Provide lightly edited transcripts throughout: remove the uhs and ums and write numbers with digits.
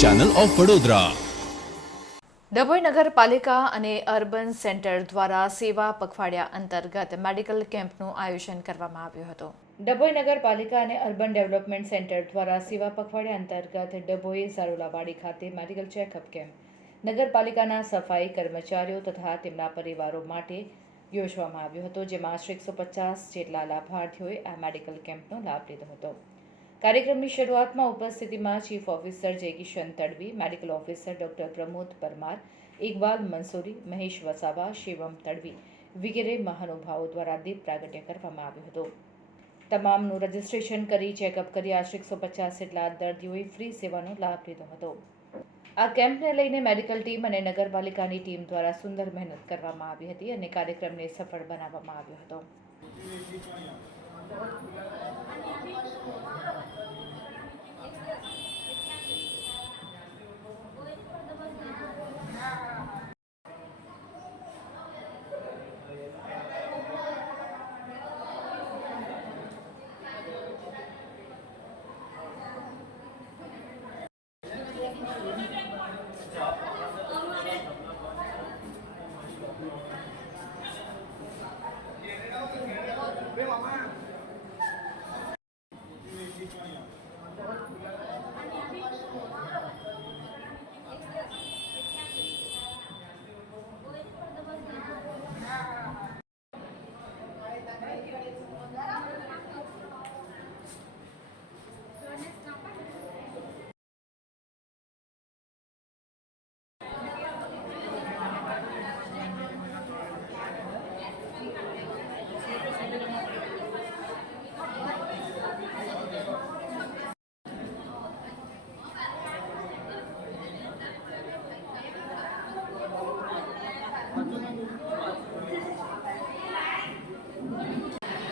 Channel of Vadodara. Dabhoi નગરપાલિકા અને urban centre દ્વારા સેવા પખવાડિયા અંતર્ગત મેડિકલ કેમ્પનું આયોજન કરવામાં આવ્યું હતું। ડભોઈ નગરપાલિકા અને અર્બન ડેવલપમેન્ટ સેન્ટર દ્વારા સેવા પખવાડિયા અંતર્ગત ડભોઈ ઝારોલાવાડી ખાતે મેડિકલ ચેકઅપ કેમ્પ નગરપાલિકાના સફાઈ કર્મચારીઓ તથા તેમના પરિવારો માટે યોજવામાં આવ્યો હતો, જેમાં આશરે 150 જેટલા લાભાર્થીઓએ આ મેડિકલ કેમ્પનો લાભ લીધો હતો। કાર્યક્રમની શરૂઆતમાં ઉપસ્થિતિમાં ચીફ ઓફિસર જય Kishan Tadvi, medical officer doctor Pramod Parmar, Iqbal Mansuri, Mahesh Vasava, Shivam Tadvi વગેરે મહાનુભાવો દ્વારા દીપ પ્રાગટ્ય કરવામાં આવ્યું હતું। તમામનું રજીસ્ટ્રેશન કરી ચેકઅપ કરી આશરે 150 જેટલા દર્દીઓએ ફ્રી સેવાનો લાભ લીધો હતો। આ કેમ્પને લઈને મેડિકલ ટીમ અને નગરપાલિકાની ટીમ દ્વારા સુંદર મહેનત કરવામાં આવી હતી અને કાર્યક્રમને સફળ બનાવવામાં આવ્યો હતો।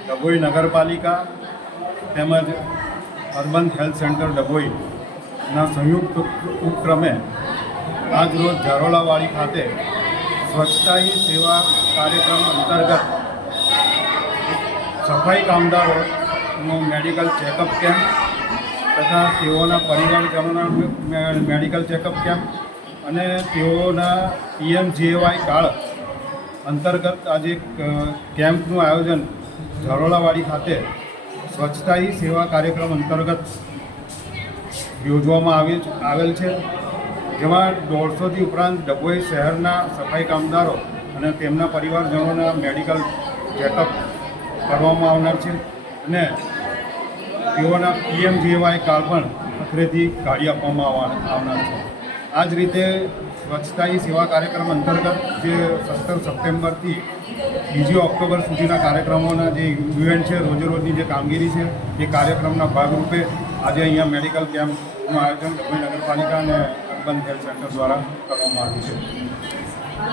ડભોઈ નગરપાલિકા તેમજ અર્બન હેલ્થ સેન્ટર ડભોઈના સંયુક્ત ઉપક્રમે આજરોજ ઝારોલાવાડી ખાતે સ્વચ્છતા હી સેવા કાર્યક્રમ અંતર્ગત સફાઈ કામદારોનો મેડિકલ ચેકઅપ કેમ્પ તથા તેઓના પરિવારજનોના મેડિકલ ચેકઅપ કેમ્પ અને તેઓના PMJY કાર્ડ અંતર્ગત આજે કેમ્પનું આયોજન ઝારોલાવાડી ખાતે સ્વચ્છતા હી સેવા કાર્યક્રમ અંતર્ગત યોજવામાં આવેલ છે, જેમાં 150થી ઉપરાંત ડભોઈ શહેરના સફાઈ કામદારો અને તેમના પરિવારજનોના મેડિકલ ચેકઅપ કરવામાં આવનાર છે અને તેઓના PMJY કાર્ડ પણ અત્રેથી કાઢી આપવામાં આવનાર છે। આ જ રીતે સ્વચ્છતા હી સેવા કાર્યક્રમ અંતર્ગત જે 17 સપ્ટેમ્બરથી 2 ઓક્ટોબર સુધીના કાર્યક્રમોના જે ઇવેન્ટ છે, રોજેરોજની જે કામગીરી છે, એ કાર્યક્રમના ભાગરૂપે આજે અહીંયા મેડિકલ કેમ્પનું આયોજન ડભોઈ નગરપાલિકા અને અર્બન હેલ્થ સેન્ટર દ્વારા કરવામાં આવ્યું છે।